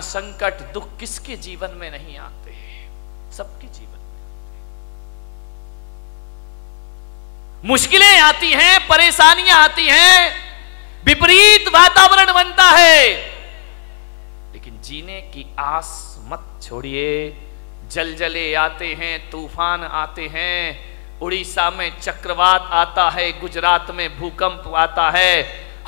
संकट दुख किसके जीवन में नहीं आते? सबके जीवन में मुश्किलें आती हैं, परेशानियां आती हैं, विपरीत वातावरण बनता है, लेकिन जीने की आस मत छोड़िए। जलजले आते हैं, तूफान आते हैं, उड़ीसा में चक्रवात आता है, गुजरात में भूकंप आता है,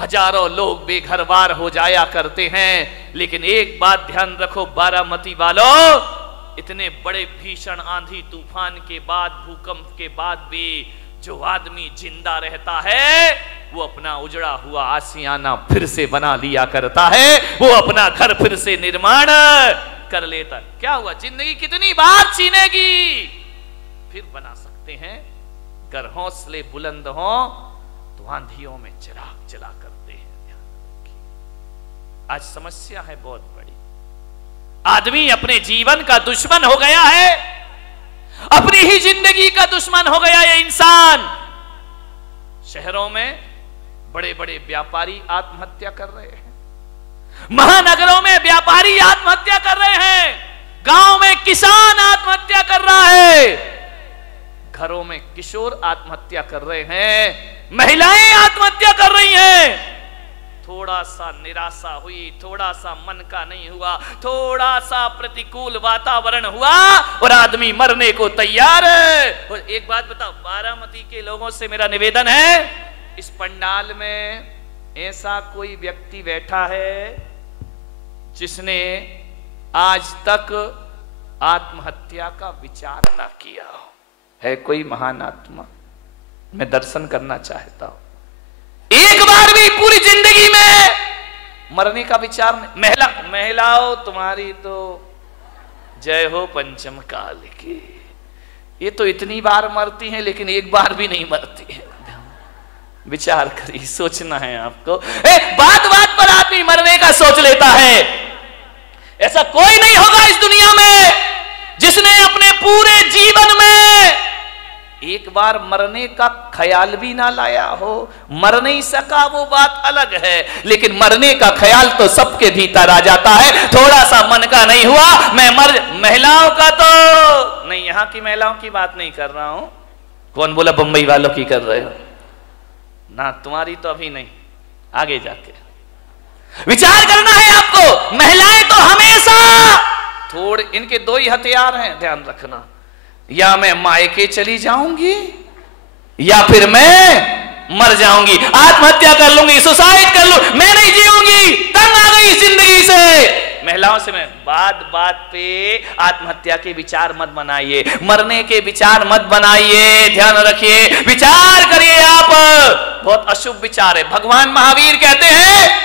हजारों लोग बेघरबार हो जाया करते हैं। लेकिन एक बात ध्यान रखो बारामती वालों, इतने बड़े भीषण आंधी तूफान के बाद, भूकंप के बाद भी जो आदमी जिंदा रहता है वो अपना उजड़ा हुआ आशियाना फिर से बना लिया करता है, वो अपना घर फिर से निर्माण कर लेता। क्या हुआ, जिंदगी कितनी बार छीनेगी, फिर बना सकते हैं। अगर हौसले बुलंद हो तो आंधियों में चिराग जला करते हैं। ध्यान रखिए, आज समस्या है बहुत बड़ी। आदमी अपने जीवन का दुश्मन हो गया है, अपनी ही जिंदगी का दुश्मन हो गया ये इंसान। शहरों में बड़े बड़े व्यापारी आत्महत्या कर रहे हैं, महानगरों में व्यापारी आत्महत्या कर रहे हैं, गांव में किसान आत्महत्या कर रहा है, घरों में किशोर आत्महत्या कर रहे हैं, महिलाएं आत्महत्या कर रही हैं। थोड़ा सा निराशा हुई, थोड़ा सा मन का नहीं हुआ, थोड़ा सा प्रतिकूल वातावरण हुआ और आदमी मरने को तैयार है। और एक बात बताओ, बारामती के लोगों से मेरा निवेदन है, इस पंडाल में ऐसा कोई व्यक्ति बैठा है जिसने आज तक आत्महत्या का विचार ना किया हो? है कोई महान आत्मा? मैं दर्शन करना चाहता हूं। एक बार भी पूरी जिंदगी में मरने का विचार नहीं। महिलाओं तुम्हारी तो जय हो पंचम काल की। ये तो इतनी बार मरती हैं लेकिन एक बार भी नहीं मरती है। विचार करिए, सोचना है आपको। बात बात पर आदमी मरने का सोच लेता है। ऐसा कोई नहीं होगा इस दुनिया में जिसने अपने पूरे जीवन में एक बार मरने का ख्याल भी ना लाया हो। मर नहीं सका वो बात अलग है, लेकिन मरने का ख्याल तो सबके भीतर आ जाता है। थोड़ा सा मन का नहीं हुआ मैं मर। महिलाओं का तो नहीं, यहां की महिलाओं की बात नहीं कर रहा हूं। कौन बोला बंबई वालों की कर रहे हो ना? तुम्हारी तो अभी नहीं, आगे जाके विचार करना है आपको। महिलाएं तो हमेशा थोड़े, इनके दो ही हथियार हैं, ध्यान रखना। या मैं मायके चली जाऊंगी या फिर मैं मर जाऊंगी, आत्महत्या कर लूंगी, सुसाइड कर लूं, मैं नहीं जीऊंगी, तंग आ गई जिंदगी से। महिलाओं से मैं बात बात पे आत्महत्या के विचार मत बनाइए, मरने के विचार मत बनाइए। ध्यान रखिए, विचार करिए आप। बहुत अशुभ विचार है। भगवान महावीर कहते हैं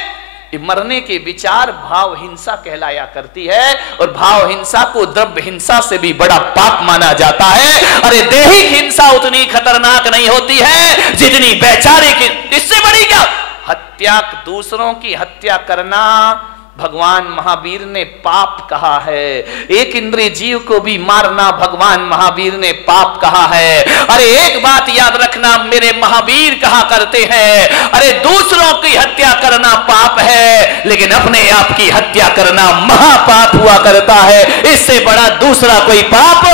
मरने के विचार भाव हिंसा कहलाया करती है, और भाव हिंसा को द्रव्य हिंसा से भी बड़ा पाप माना जाता है। अरे दैहिक हिंसा उतनी खतरनाक नहीं होती है जितनी वैचारिक। इससे बड़ी क्या हत्या, दूसरों की हत्या करना भगवान महावीर ने पाप कहा है। एक इंद्रिय जीव को भी मारना भगवान महावीर ने पाप कहा है। अरे एक बात याद रखना, मेरे महावीर कहा करते हैं, अरे दूसरों की हत्या करना पाप है, लेकिन अपने आप की हत्या करना महापाप हुआ करता है। इससे बड़ा दूसरा कोई पाप,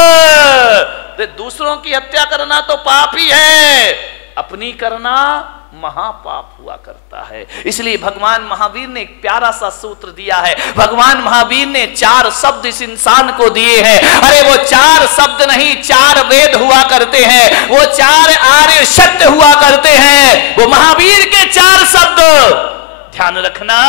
दूसरों की हत्या करना तो पाप ही है, अपनी करना महापाप हुआ करता है। इसलिए भगवान महावीर ने एक प्यारा सा सूत्र दिया है। भगवान महावीर ने 4 शब्द इस इंसान को दिए हैं। अरे वो 4 शब्द नहीं, 4 वेद हुआ करते हैं, वो 4 आर्य सत्य हुआ करते हैं, वो महावीर के 4 शब्द। ध्यान रखना,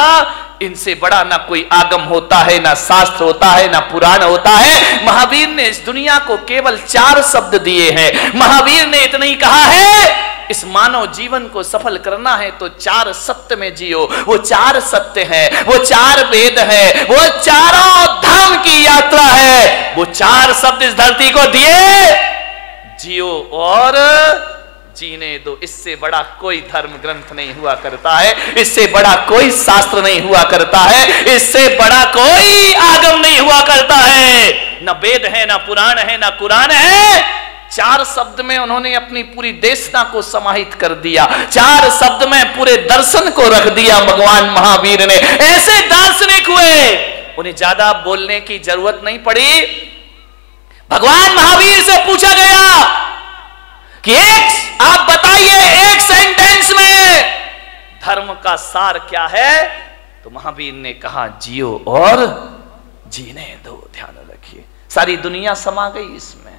इनसे बड़ा ना कोई आगम होता है, ना शास्त्र होता है, ना पुराण होता है। महावीर ने इस दुनिया को केवल 4 शब्द दिए हैं। महावीर ने इतना ही कहा है, इस मानव जीवन को सफल करना है तो 4 सत्य में जियो। वो 4 सत्य है, वो 4 वेद है, वो चारों धाम की यात्रा है। वो 4 शब्द इस धरती को दिए, जियो और जीने दो। इससे बड़ा कोई धर्म ग्रंथ नहीं हुआ करता है, इससे बड़ा कोई शास्त्र नहीं हुआ करता है, इससे बड़ा कोई आगम नहीं हुआ करता है। न वेद है, ना पुराण है, ना कुरान है। 4 शब्द में उन्होंने अपनी पूरी देशना को समाहित कर दिया। 4 शब्द में पूरे दर्शन को रख दिया भगवान महावीर ने। ऐसे दार्शनिक हुए उन्हें ज्यादा बोलने की जरूरत नहीं पड़ी। भगवान महावीर से पूछा गया कि आप बताइए एक सेंटेंस में धर्म का सार क्या है। तो महावीर ने कहा जियो और जीने दो। ध्यान रखिए, सारी दुनिया समा गई इसमें,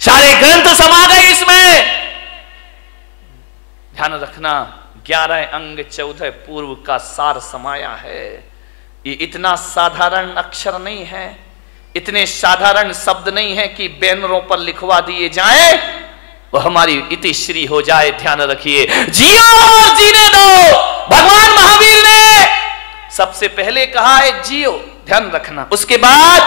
सारे ग्रंथ समा गए इसमें। ध्यान रखना, 11 अंग 14 पूर्व का सार समाया है। ये इतना साधारण अक्षर नहीं है, इतने साधारण शब्द नहीं है कि बैनरों पर लिखवा दिए जाए वो हमारी इतिश्री हो जाए। ध्यान रखिए, जियो और जीने दो। भगवान महावीर ने सबसे पहले कहा है जियो, ध्यान रखना, उसके बाद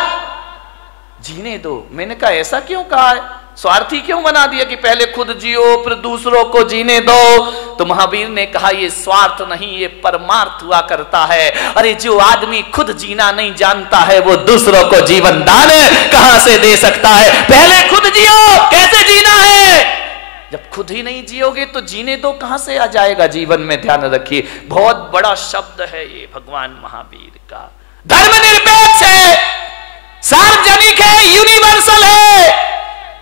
जीने दो। मैंने कहा ऐसा क्यों कहा है, स्वार्थी क्यों बना दिया कि पहले खुद जियो फिर दूसरों को जीने दो। तो महावीर ने कहा ये स्वार्थ नहीं, ये परमार्थ हुआ करता है। अरे जो आदमी खुद जीना नहीं जानता है वो दूसरों को जीवन दान कहां से दे सकता है। पहले खुद जियो, कैसे जीना है। जब खुद ही नहीं जियोगे तो जीने दो कहां से आ जाएगा जीवन में। ध्यान रखिए, बहुत बड़ा शब्द है ये भगवान महावीर का। धर्मनिरपेक्ष है, सार्वजनिक है, यूनिवर्सल है।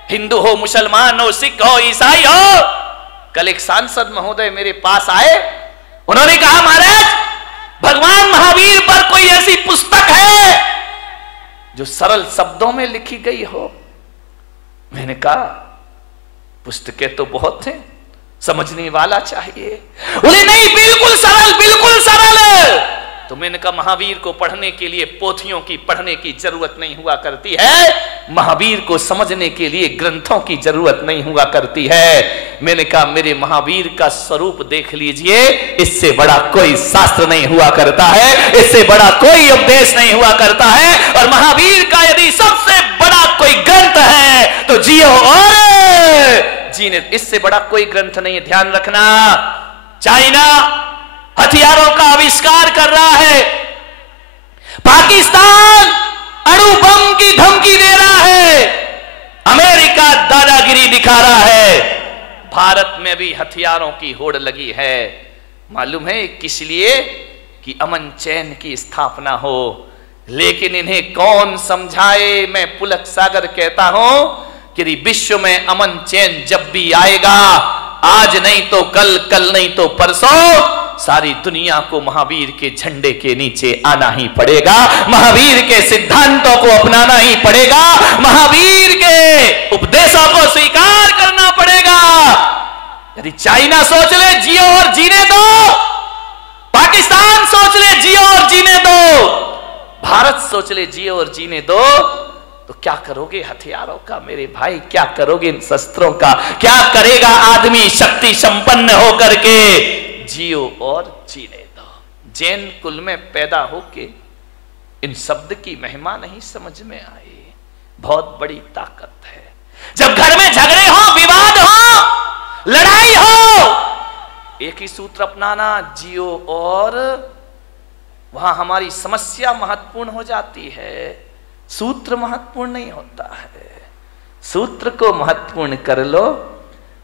हिंदू हो, मुसलमान हो, सिख हो, ईसाई हो। कल एक सांसद महोदय मेरे पास आए, उन्होंने कहा महाराज भगवान महावीर पर कोई ऐसी पुस्तक है जो सरल शब्दों में लिखी गई हो। मैंने कहा पुस्तकें तो बहुत हैं, समझने वाला चाहिए। बोले नहीं, बिल्कुल सरल, बिल्कुल सरल। तो मैंने कहा महावीर को पढ़ने के लिए पोथियों की पढ़ने की जरूरत नहीं हुआ करती है, महावीर को समझने के लिए ग्रंथों की जरूरत नहीं हुआ करती है। मैंने कहा मेरे महावीर का स्वरूप देख लीजिए, इससे बड़ा कोई शास्त्र नहीं हुआ करता है, इससे बड़ा कोई उपदेश नहीं हुआ करता है। और महावीर का यदि सबसे बड़ा कोई ग्रंथ है तो जियो और जीने, इससे बड़ा कोई ग्रंथ नहीं है। ध्यान रखना, चाइना हथियारों का आविष्कार कर रहा है, पाकिस्तान अणु बम की धमकी दे रहा है, अमेरिका दादागिरी दिखा रहा है, भारत में भी हथियारों की होड़ लगी है। मालूम है किस लिए? कि अमन चैन की स्थापना हो। लेकिन इन्हें कौन समझाए। मैं पुलक सागर कहता हूं कि विश्व में अमन चैन जब भी आएगा, आज नहीं तो कल, कल नहीं तो परसों, सारी दुनिया को महावीर के झंडे के नीचे आना ही पड़ेगा, महावीर के सिद्धांतों को अपनाना ही पड़ेगा, महावीर के उपदेशों को स्वीकार करना पड़ेगा। यदि चाइना सोच ले जियो और जीने दो, पाकिस्तान सोच ले जियो और जीने दो, भारत सोच ले जियो और जीने दो, तो क्या करोगे हथियारों का मेरे भाई, क्या करोगे इन शस्त्रों का? क्या करेगा आदमी शक्ति संपन्न होकर के? जियो और जीने दो। जैन कुल में पैदा होके इन शब्द की महिमा नहीं समझ में आई, बहुत बड़ी ताकत है। जब घर में झगड़े हो, विवाद हो, लड़ाई हो, एक ही सूत्र अपनाना, जियो और, वहां हमारी समस्या महत्वपूर्ण हो जाती है, सूत्र महत्वपूर्ण नहीं होता है। सूत्र को महत्वपूर्ण कर लो,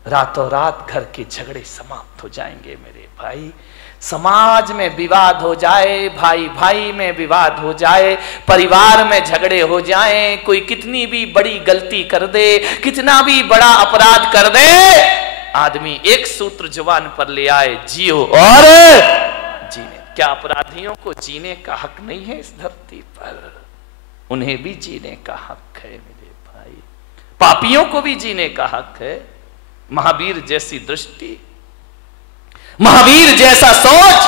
रातों रात घर के झगड़े समाप्त हो जाएंगे मेरे भाई। समाज में विवाद हो जाए, भाई भाई में विवाद हो जाए, परिवार में झगड़े हो जाएं, कोई कितनी भी बड़ी गलती कर दे, कितना भी बड़ा अपराध कर दे, आदमी एक सूत्र जुबान पर ले आए, जियो और जीने। क्या अपराधियों को जीने का हक नहीं है इस धरती पर? उन्हें भी जीने का हक है मेरे भाई, पापियों को भी जीने का हक है। महावीर जैसी दृष्टि, महावीर जैसा सोच,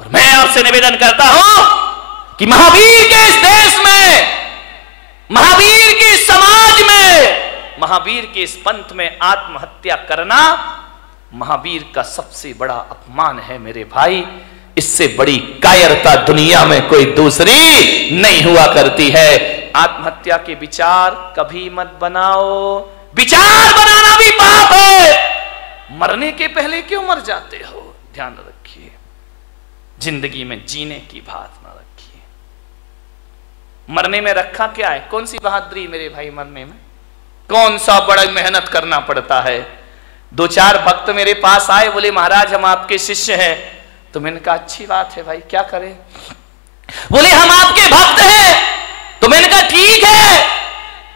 और मैं आपसे निवेदन करता हूं कि महावीर के इस देश में, महावीर के समाज में, महावीर के इस पंथ में आत्महत्या करना महावीर का सबसे बड़ा अपमान है मेरे भाई। इससे बड़ी कायरता दुनिया में कोई दूसरी नहीं हुआ करती है। आत्महत्या के विचार कभी मत बनाओ, विचार बनाना भी पाप है। मरने के पहले क्यों मर जाते हो? ध्यान रखिए, जिंदगी में जीने की बात ना रखिए। मरने में रखा क्या है? कौन सी बहादुरी मेरे भाई मरने में? कौन सा बड़ा मेहनत करना पड़ता है। 2-4 भक्त मेरे पास आए, बोले महाराज हम आपके शिष्य हैं। तो मैंने कहा अच्छी बात है भाई, क्या करें? बोले हम आपके भक्त हैं। तो मैंने कहा ठीक है।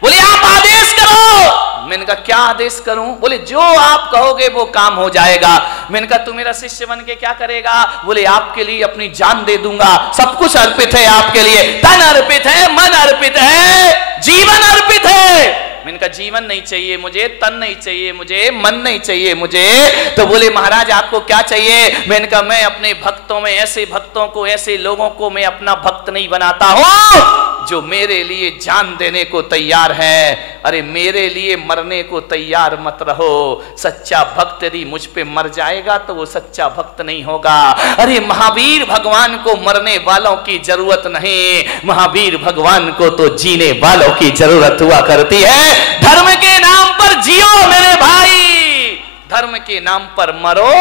बोले आप आदेश करो। मैंने कहा क्या आदेश करूं? बोले जो आप कहोगे वो काम हो जाएगा। मैंने कहा तू मेरा शिष्य बन के क्या करेगा? बोले आपके लिए अपनी जान दे दूंगा, सब कुछ अर्पित है आपके लिए, तन अर्पित है, मन अर्पित है, जीवन अर्पित है। मैंने कहा जीवन नहीं चाहिए मुझे, तन नहीं चाहिए मुझे, मन नहीं चाहिए मुझे। तो बोले महाराज आपको क्या चाहिए? मैंने कहा मैं अपने भक्तों में ऐसे भक्तों को, ऐसे लोगों को मैं अपना भक्त नहीं बनाता हूं जो मेरे लिए जान देने को तैयार है। अरे मेरे लिए मरने को तैयार मत रहो। सच्चा भक्त यदि मुझ पे मर जाएगा तो वो सच्चा भक्त नहीं होगा। अरे महावीर भगवान को मरने वालों की जरूरत नहीं, महावीर भगवान को तो जीने वालों की जरूरत हुआ करती है। धर्म के नाम पर जियो मेरे भाई, धर्म के नाम पर मरो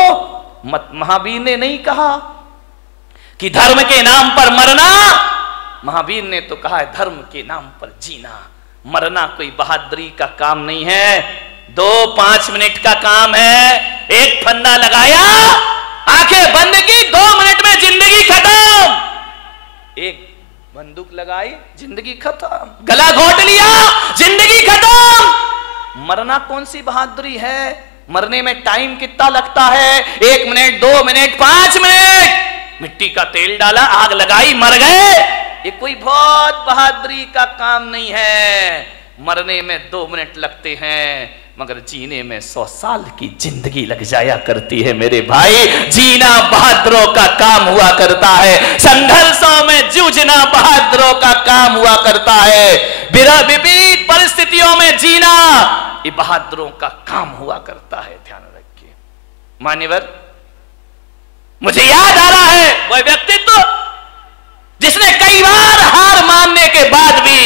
मत। महावीर ने नहीं कहा कि धर्म के नाम पर मरना, महावीर ने तो कहा है धर्म के नाम पर जीना। मरना कोई बहादुरी का काम नहीं है, 2-5 मिनट का काम है। एक फंदा लगाया, आंखें बंद की, 2 मिनट में जिंदगी खत्म। एक बंदूक लगाई, जिंदगी खत्म। गला घोट लिया, जिंदगी खत्म। मरना कौन सी बहादुरी है? मरने में टाइम कितना लगता है? 1 मिनट, 2 मिनट, 5 मिनट। मिट्टी का तेल डाला, आग लगाई, मर गए। ये कोई बहुत बहादुरी का काम नहीं है। मरने में 2 मिनट लगते हैं, मगर जीने में 100 साल की जिंदगी लग जाया करती है मेरे भाई। जीना बहादुरों का काम हुआ करता है, संघर्षों में जूझना बहादुरों का काम हुआ करता है, विपरीत परिस्थितियों में जीना ये बहादुरों का काम हुआ करता है। ध्यान रखिए मान्यवर, मुझे याद आ रहा है वह व्यक्तित्व जिसने कई बार हार मानने के बाद भी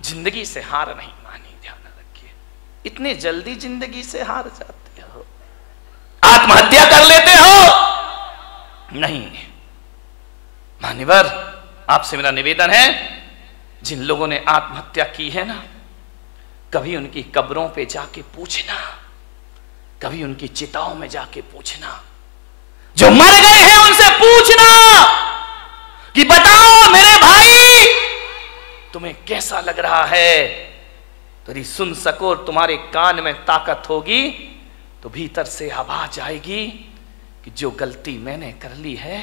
जिंदगी से हार नहीं मानी। ध्यान रखिए, इतने जल्दी जिंदगी से हार जाते हो, आत्महत्या कर लेते हो नहीं। मान्यवर आपसे मेरा निवेदन है, जिन लोगों ने आत्महत्या की है ना, कभी उनकी कब्रों पे जाके पूछना, कभी उनकी चिताओं में जाके पूछना, जो मर गए हैं उनसे पूछना कि बताओ मेरे भाई तुम्हें कैसा लग रहा है। तो यदि सुन सको और तुम्हारे कान में ताकत होगी तो भीतर से आवाज आएगी कि जो गलती मैंने कर ली है,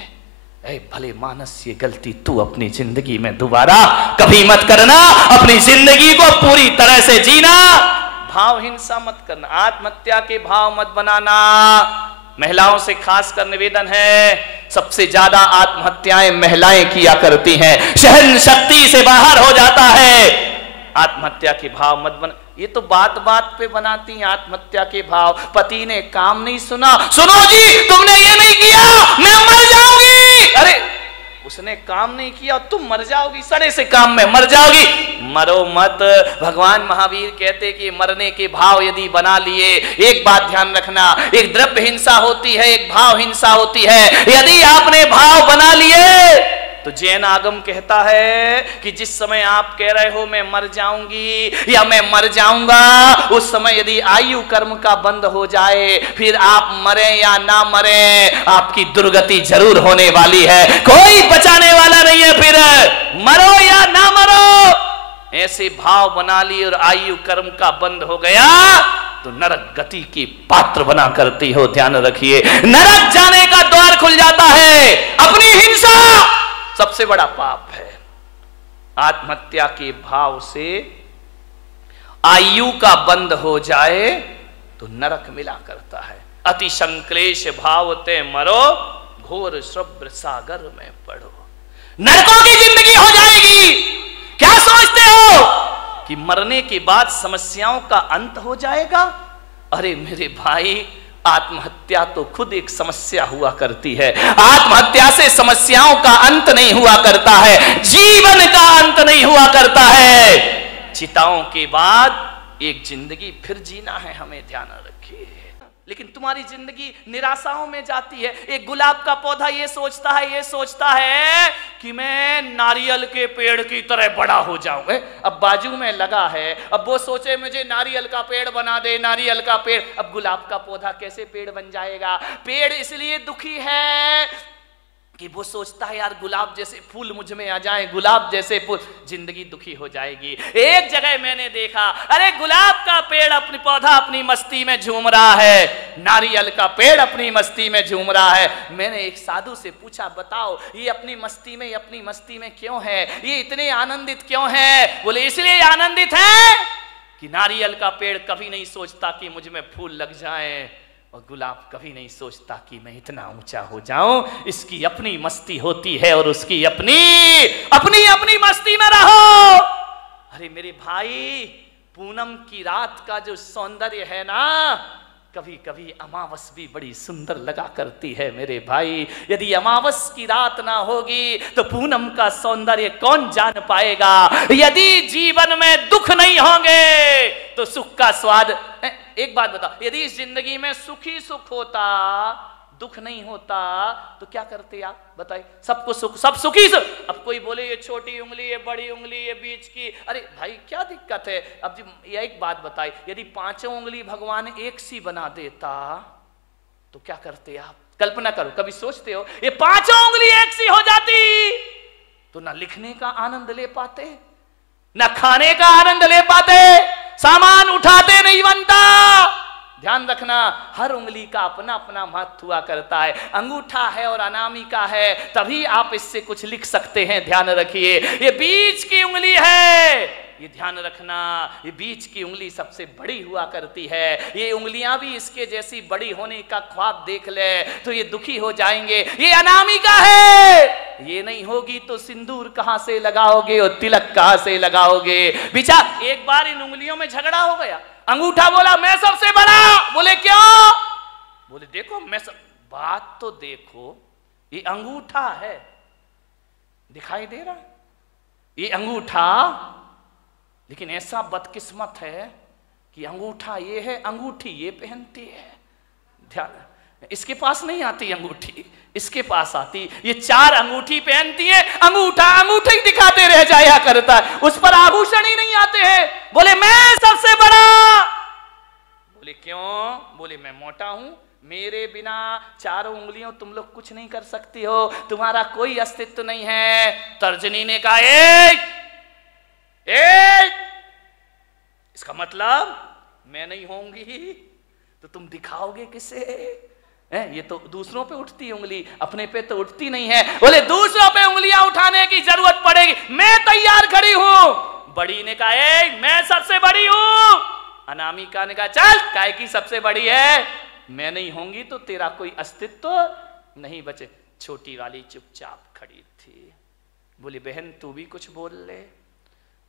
ऐ भले मानस ये गलती तू अपनी जिंदगी में दोबारा कभी मत करना। अपनी जिंदगी को पूरी तरह से जीना, भाव हिंसा मत करना, आत्महत्या के भाव मत बनाना। महिलाओं से खासकर निवेदन है, सबसे ज्यादा आत्महत्याएं महिलाएं किया करती हैं, सहन शक्ति से बाहर हो जाता है। आत्महत्या के भाव मत बना। ये तो बात बात पे बनाती हैं आत्महत्या के भाव। पति ने काम नहीं सुना, सुनो जी तुमने ये नहीं किया मैं मर जाऊंगी। अरे उसने काम नहीं किया और तुम मर जाओगी, सड़े से काम में मर जाओगी। मरो मत। भगवान महावीर कहते कि मरने के भाव यदि बना लिए, एक बात ध्यान रखना, एक द्रव्य हिंसा होती है, एक भाव हिंसा होती है। यदि आपने भाव बना लिए तो जैन आगम कहता है कि जिस समय आप कह रहे हो मैं मर जाऊंगी या मैं मर जाऊंगा, उस समय यदि आयु कर्म का बंद हो जाए, फिर आप मरे या ना मरे, आपकी दुर्गति जरूर होने वाली है। कोई बचाने वाला नहीं है। फिर मरो या ना मरो, ऐसे भाव बना लिए और आयु कर्म का बंद हो गया तो नरक गति की पात्र बना करती हो। ध्यान रखिए, नरक जाने का द्वार खुल जाता है। अपनी हिंसा सबसे बड़ा पाप है। आत्महत्या के भाव से आयु का बंद हो जाए तो नरक मिला करता है। अति संक्लेश भाव ते मरो, घोर शुभ्र सागर में पड़ो। नरकों की जिंदगी हो जाएगी। क्या सोचते हो कि मरने के बाद समस्याओं का अंत हो जाएगा? अरे मेरे भाई, आत्महत्या तो खुद एक समस्या हुआ करती है। आत्महत्या से समस्याओं का अंत नहीं हुआ करता है, जीवन का अंत नहीं हुआ करता है। चिताओं के बाद एक जिंदगी फिर जीना है, हमें ध्यान रखिए। लेकिन तुम्हारी जिंदगी निराशाओं में जाती है। एक गुलाब का पौधा ये सोचता है कि मैं नारियल के पेड़ की तरह बड़ा हो जाऊं। अब बाजू में लगा है, अब वो सोचे मुझे नारियल का पेड़ बना दे, नारियल का पेड़। अब गुलाब का पौधा कैसे पेड़ बन जाएगा? पेड़ इसलिए दुखी है कि वो सोचता है यार गुलाब जैसे फूल मुझ में आ जाए, गुलाब जैसे फूल, जिंदगी दुखी हो जाएगी। एक जगह मैंने देखा, अरे गुलाब का पेड़ अपनी पौधा अपनी मस्ती में झूम रहा है, नारियल का पेड़ अपनी मस्ती में झूम रहा है। मैंने एक साधु से पूछा, बताओ ये अपनी मस्ती में क्यों है, ये इतने आनंदित क्यों है? बोले इसलिए आनंदित है कि नारियल का पेड़ कभी नहीं सोचता कि मुझ में फूल लग जाए, और गुलाब कभी नहीं सोचता कि मैं इतना ऊंचा हो जाऊं। इसकी अपनी मस्ती होती है और उसकी अपनी मस्ती में रहो। अरे मेरे भाई, पूनम की रात का जो सौंदर्य है ना, कभी कभी अमावस भी बड़ी सुंदर लगा करती है मेरे भाई। यदि अमावस की रात ना होगी तो पूनम का सौंदर्य कौन जान पाएगा? यदि जीवन में दुख नहीं होंगे तो सुख का स्वाद। एक बात बताओ, यदि इस जिंदगी में सुखी सुख होता, दुख नहीं होता, तो क्या करते आप? बताइए। सबको सुख, सब सुखी सुख। अब कोई बोले ये छोटी उंगली, ये बड़ी उंगली, ये बीच की, अरे भाई क्या दिक्कत है? अब जी ये एक बात बताइए, यदि पांचों उंगली भगवान एक सी बना देता तो क्या करते आप? कल्पना करो, कभी सोचते हो ये पांचों उंगली एक सी हो जाती तो ना लिखने का आनंद ले पाते, ना खाने का आनंद ले पाते, सामान उठाते नहीं बनता। ध्यान रखना, हर उंगली का अपना अपना महत्व हुआ करता है। अंगूठा है और अनामिका है, तभी आप इससे कुछ लिख सकते हैं। ध्यान रखिए, ये बीच की उंगली है, ये ध्यान रखना, ये बीच की उंगली सबसे बड़ी हुआ करती है। ये उंगलियां भी इसके जैसी बड़ी होने का ख्वाब देख ले तो ये दुखी हो जाएंगे। ये अनामिका है, ये नहीं होगी तो सिंदूर कहां से लगाओगे और तिलक कहां से लगाओगे? बेचारा एक बार इन उंगलियों में झगड़ा हो गया। अंगूठा बोला मैं सबसे बड़ा। बोले क्यों? बोले देखो मैं बात तो देखो, ये अंगूठा है, दिखाई दे रहा ये अंगूठा, लेकिन ऐसा बदकिस्मत है कि अंगूठा ये है, अंगूठी ये पहनती है। ध्यान, इसके पास नहीं आती अंगूठी, इसके पास आती। ये चार अंगूठी पहनती है, अंगूठा अंगूठी दिखाते रह जाया करता है, उस पर आभूषण ही नहीं आते हैं। बोले मैं सबसे बड़ा। बोले क्यों? बोले मैं मोटा हूं, मेरे बिना चारों उंगलियों तुम लोग कुछ नहीं कर सकती हो, तुम्हारा कोई अस्तित्व नहीं है। तर्जनी ने कहा इसका मतलब मैं नहीं होंगी तो तुम दिखाओगे किसे? ये तो दूसरों पे उठती है उंगली, अपने पे तो उठती नहीं है। बोले दूसरों पे उंगलियां उठाने की जरूरत पड़ेगी, मैं तैयार खड़ी हूं। बड़ी ने कहा मैं सबसे बड़ी हूं। अनामिका ने कहा चल, काय की सबसे बड़ी है, मैं नहीं होंगी तो तेरा कोई अस्तित्व नहीं बचे। छोटी वाली चुपचाप खड़ी थी। बोली बहन तू भी कुछ बोल ले।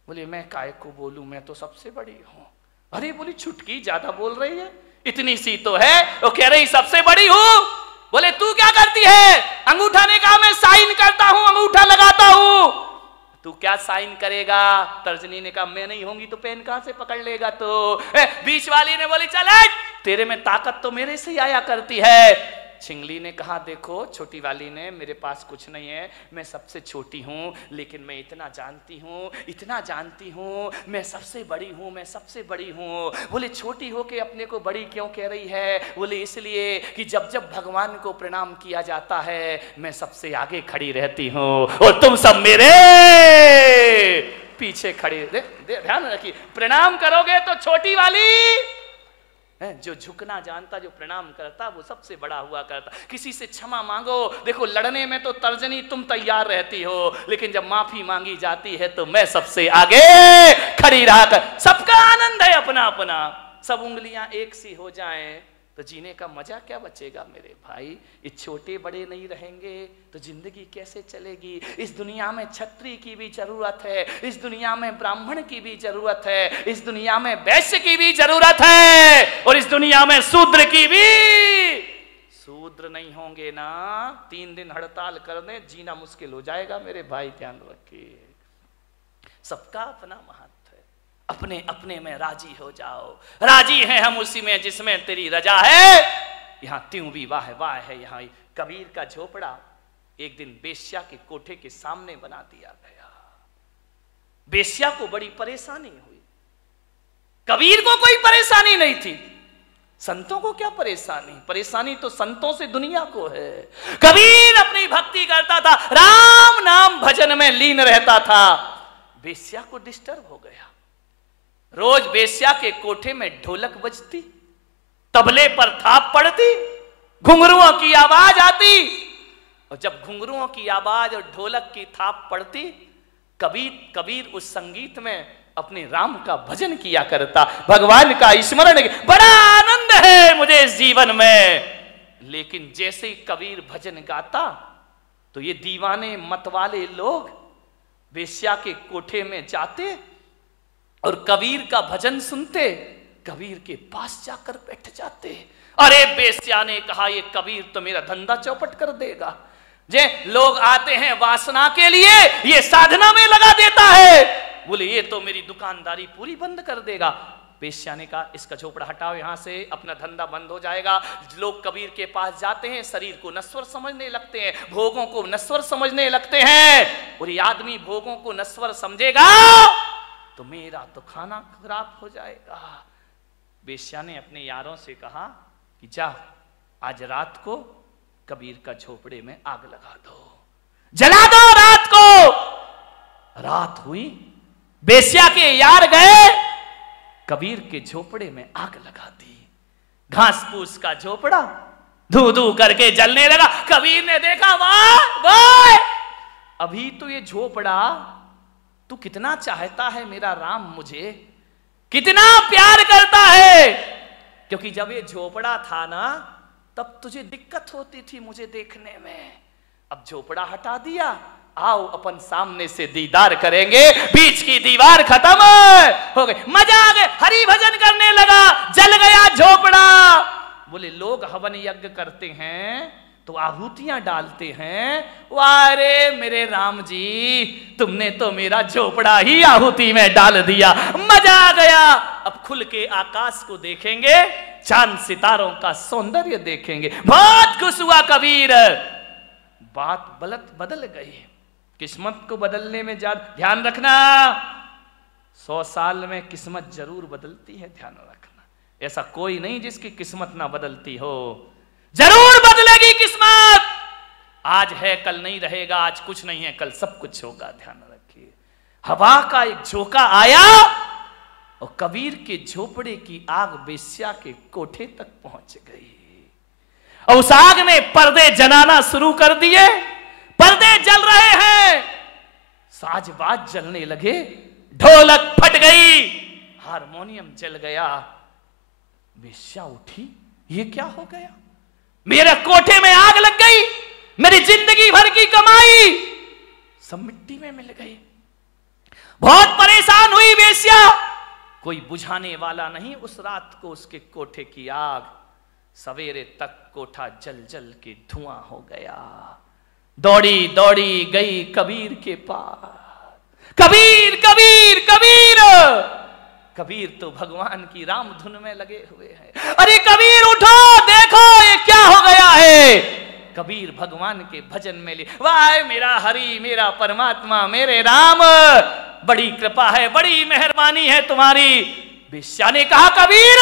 बोले मैं काय को बोलूं, मैं तो सबसे बड़ी हूं। अरे बोली छुटकी ज्यादा बोल रही है, इतनी सी तो है। वो कह रही सबसे बड़ी हूं। बोले तू क्या करती है? अंगूठा ने कहा मैं साइन करता हूं, अंगूठा लगाता हूं। तू क्या साइन करेगा? तर्जनी ने कहा मैं नहीं होंगी तो पेन कहां से पकड़ लेगा? तो बीच वाली ने बोली चल तेरे में ताकत तो मेरे से आया करती है। छिंगली ने कहा देखो, छोटी वाली ने, मेरे पास कुछ नहीं है, मैं सबसे छोटी हूँ, लेकिन मैं इतना जानती हूँ, मैं सबसे बड़ी हूँ, मैं सबसे बड़ी हूँ। बोले छोटी हो के अपने को बड़ी क्यों कह रही है? बोले इसलिए कि जब जब भगवान को प्रणाम किया जाता है मैं सबसे आगे खड़ी रहती हूँ और तुम सब मेरे पीछे खड़े। ध्यान रखिए, प्रणाम करोगे तो छोटी वाली, जो झुकना जानता, जो प्रणाम करता, वो सबसे बड़ा हुआ करता। किसी से क्षमा मांगो, देखो लड़ने में तो तर्जनी तुम तैयार रहती हो, लेकिन जब माफी मांगी जाती है तो मैं सबसे आगे खड़ी रहा कर। सबका आनंद है अपना अपना। सब उंगलियां एक सी हो जाएं तो जीने का मजा क्या बचेगा मेरे भाई? ये छोटे बड़े नहीं रहेंगे तो जिंदगी कैसे चलेगी? इस दुनिया में क्षत्रिय की भी जरूरत है, इस दुनिया में ब्राह्मण की भी जरूरत है, इस दुनिया में वैश्य की भी जरूरत है, और इस दुनिया में शूद्र की भी। शूद्र नहीं होंगे ना, 3 दिन हड़ताल कर दे, जीना मुश्किल हो जाएगा मेरे भाई। ध्यान रखिए, सबका अपना महत्व, अपने अपने में राजी हो जाओ। राजी हैं हम उसी में जिसमें तेरी रजा है। यहां त्यों भी वाह वाह है। यहां कबीर का झोपड़ा एक दिन बेश्या के कोठे के सामने बना दिया गया। बेश्या को बड़ी परेशानी हुई, कबीर को कोई परेशानी नहीं थी। संतों को क्या परेशानी, परेशानी तो संतों से दुनिया को है। कबीर अपनी भक्ति करता था, राम नाम भजन में लीन रहता था, वेश्या को डिस्टर्ब हो गया। रोज वेश्या के कोठे में ढोलक बजती, तबले पर थाप पड़ती, घुंघरुओं की आवाज आती, और जब घुंघरुओं की आवाज और ढोलक की थाप पड़ती, कबीर उस संगीत में अपने राम का भजन किया करता, भगवान का स्मरण। बड़ा आनंद है मुझे इस जीवन में। लेकिन जैसे ही कबीर भजन गाता तो ये दीवाने मतवाले लोग वेश्या के कोठे में जाते और कबीर का भजन सुनते, कबीर के पास जाकर बैठ जाते। अरे वेश्या ने कहा, ये कबीर तो मेरा धंधा चौपट कर देगा। जे लोग आते हैं वासना के लिए, ये साधना में लगा देता है। बोले ये तो मेरी दुकानदारी पूरी बंद कर देगा। वेश्या ने कहा, इसका झोपड़ा हटाओ यहां से, अपना धंधा बंद हो जाएगा। लोग कबीर के पास जाते हैं, शरीर को नश्वर समझने लगते हैं, भोगों को नश्वर समझने लगते हैं। और ये आदमी भोगों को नश्वर समझेगा तो मेरा तो खाना खराब हो जाएगा। वेश्या ने अपने यारों से कहा कि जा, आज रात को कबीर का झोपड़े में आग लगा दो, जला दो रात को। रात हुई, वेश्या के यार गए, कबीर के झोपड़े में आग लगा दी। घास फूस का झोपड़ा धू धू करके जलने लगा। कबीर ने देखा, वाह वाह, अभी तो ये झोपड़ा तू कितना चाहता है मेरा राम, मुझे कितना प्यार करता है। क्योंकि जब ये झोपड़ा था ना, तब तुझे दिक्कत होती थी मुझे देखने में। अब झोपड़ा हटा दिया, आओ अपन सामने से दीदार करेंगे। बीच की दीवार खत्म हो गई, मजा आ गया, हरि भजन करने लगा, जल गया झोपड़ा। बोले लोग हवन यज्ञ करते हैं तो आहुतियां डालते हैं, वारे मेरे राम जी, तुमने तो मेरा झोपड़ा ही आहुति में डाल दिया, मजा आ गया। अब खुल के आकाश को देखेंगे, चांद सितारों का सौंदर्य देखेंगे। बहुत खुश हुआ कबीर। बात बदल गई। किस्मत को बदलने में ध्यान रखना, 100 साल में किस्मत जरूर बदलती है, ध्यान रखना। ऐसा कोई नहीं जिसकी किस्मत ना बदलती हो, जरूर बदलेगी किस्मत। आज है कल नहीं रहेगा, आज कुछ नहीं है कल सब कुछ होगा, ध्यान रखिए। हवा का एक झोंका आया और कबीर के झोपड़े की आग वेश्या के कोठे तक पहुंच गई। और उस आग ने पर्दे जलाना शुरू कर दिए, पर्दे जल रहे हैं, साज-बाज जलने लगे, ढोलक फट गई, हारमोनियम जल गया। वेश्या उठी, ये क्या हो गया, मेरे कोठे में आग लग गई, मेरी जिंदगी भर की कमाई सब मिट्टी में मिल गई। बहुत परेशान हुई वेश्या, कोई बुझाने वाला नहीं उस रात को उसके कोठे की आग। सवेरे तक कोठा जल जल के धुआं हो गया। दौड़ी दौड़ी गई कबीर के पास, कबीर कबीर कबीर। कबीर तो भगवान की राम धुन में लगे हुए हैं। अरे कबीर उठो, देखो ये क्या हो गया है। कबीर भगवान के भजन में ले, वाह मेरा हरि, मेरा परमात्मा, मेरे राम, बड़ी कृपा है, बड़ी मेहरबानी है तुम्हारी। वेश्या ने कहा, कबीर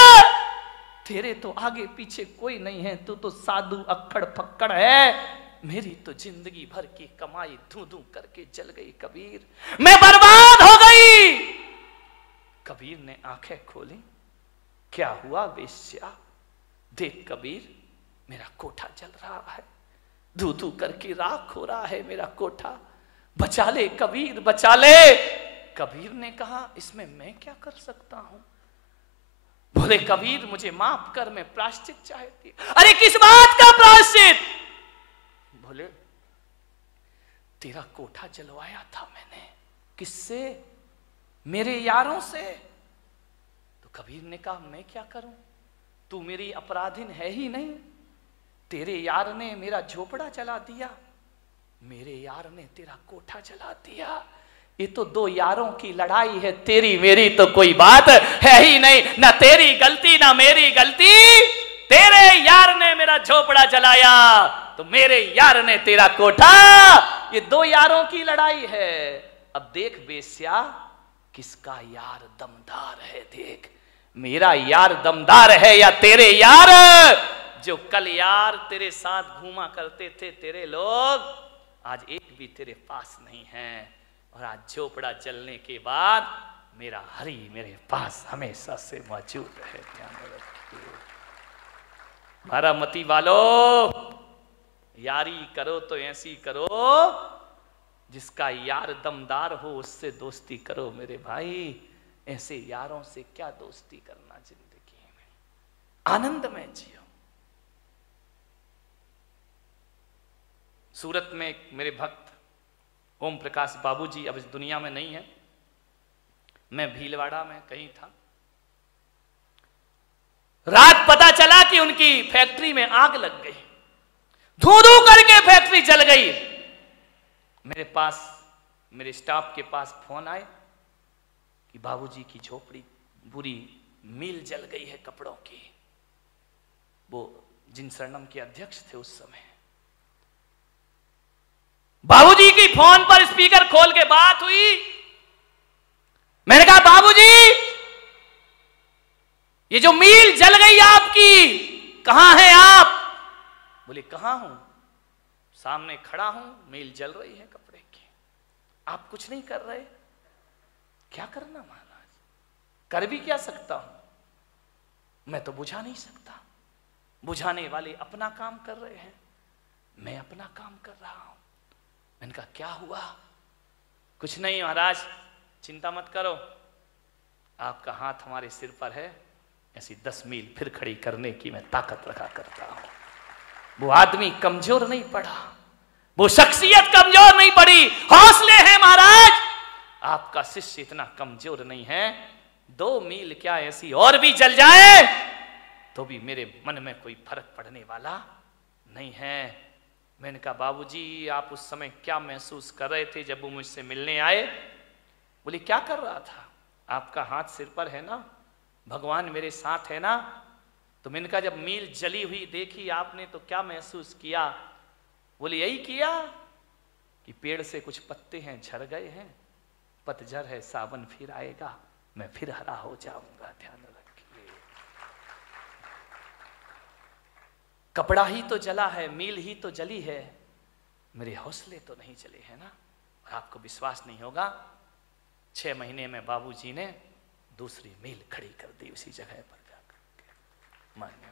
तेरे तो आगे पीछे कोई नहीं है, तू तो साधु अक्खड़ फक्कड़ है, मेरी तो जिंदगी भर की कमाई धू धू करके जल गई कबीर, मैं बर्बाद हो गई। कबीर ने आंखें खोली, क्या हुआ वेश्या, देख कबीर मेरा कोठा जल रहा है, धू धू करके राख हो रहा है मेरा कोठा, बचा ले कबीर बचा ले। कबीर ने कहा, इसमें मैं क्या कर सकता हूं। बोले कबीर मुझे माफ कर, मैं प्रायश्चित चाहती। अरे किस बात का प्रायश्चित। बोले तेरा कोठा जलवाया था मैंने, किससे, मेरे यारों से। तो कबीर ने कहा मैं क्या करूं, तू मेरी अपराधिन है ही नहीं, तेरे यार ने मेरा झोपड़ा जला दिया, मेरे यार ने तेरा कोठा जला दिया, ये तो दो यारों की लड़ाई है, तेरी मेरी तो कोई बात है ही नहीं, ना तेरी गलती ना मेरी गलती, तेरे यार ने मेरा झोपड़ा जलाया तो मेरे यार ने तेरा कोठा, ये दो यारों की लड़ाई है। अब देख वेश्या किसका यार दमदार है, देख मेरा यार दमदार है या तेरे यार, जो कल यार तेरे साथ घूमा करते थे तेरे लोग, आज एक भी तेरे पास नहीं है। और आज झोपड़ा जलने के बाद मेरा हरि मेरे पास हमेशा से मौजूद है। ध्यान रखिए बारामती वालों, यारी करो तो ऐसी करो जिसका यार दमदार हो, उससे दोस्ती करो मेरे भाई। ऐसे यारों से क्या दोस्ती करना, जिंदगी में आनंद में जियो। सूरत में एक मेरे भक्त ओम प्रकाश बाबूजी अब इस दुनिया में नहीं है, मैं भीलवाड़ा में कहीं था, रात पता चला कि उनकी फैक्ट्री में आग लग गई, धू धू करके फैक्ट्री जल गई। मेरे पास, मेरे स्टाफ के पास फोन आए कि बाबूजी की झोपड़ी बुरी, मिल जल गई है कपड़ों की। वो जिन शरणम के अध्यक्ष थे उस समय, बाबूजी की फोन पर स्पीकर खोल के बात हुई। मैंने कहा बाबूजी ये जो मिल जल गई आपकी, कहां हैं आप? बोले कहां हूं? सामने खड़ा हूं, मिल जल रही है कपड़े की, आप कुछ नहीं कर रहे। क्या करना महाराज, कर भी क्या सकता हूं, मैं तो बुझा नहीं सकता। बुझाने वाले अपना काम कर रहे हैं, मैं अपना काम कर रहा हूं। मैंने कहा क्या हुआ? कुछ नहीं महाराज, चिंता मत करो, आपका हाथ हमारे सिर पर है, ऐसी 10 मील फिर खड़ी करने की मैं ताकत रखा करता हूं। वो आदमी कमजोर नहीं पड़ा, वो शख्सियत कमजोर नहीं पड़ी, हौसले हैं महाराज। आपका शिष्य इतना कमजोर नहीं है, 2 मील क्या ऐसी और भी जल जाए तो भी मेरे मन में कोई फर्क पड़ने वाला नहीं है। मैंने कहा बाबूजी आप उस समय क्या महसूस कर रहे थे जब वो मुझसे मिलने आए? बोले क्या कर रहा था, आपका हाथ सिर पर है ना, भगवान मेरे साथ है ना। तो मैंने कहा जब मील जली हुई देखी आपने तो क्या महसूस किया? बोले यही किया कि पेड़ से कुछ पत्ते हैं झड़ गए हैं, पतझड़ है, सावन फिर आएगा, मैं फिर हरा हो जाऊंगा। ध्यान रखिए, कपड़ा ही तो जला है, मील ही तो जली है, मेरे हौसले तो नहीं जले हैं ना। और आपको विश्वास नहीं होगा, 6 महीने में बाबूजी ने दूसरी मील खड़ी कर दी उसी जगह पर जाकर। मानिए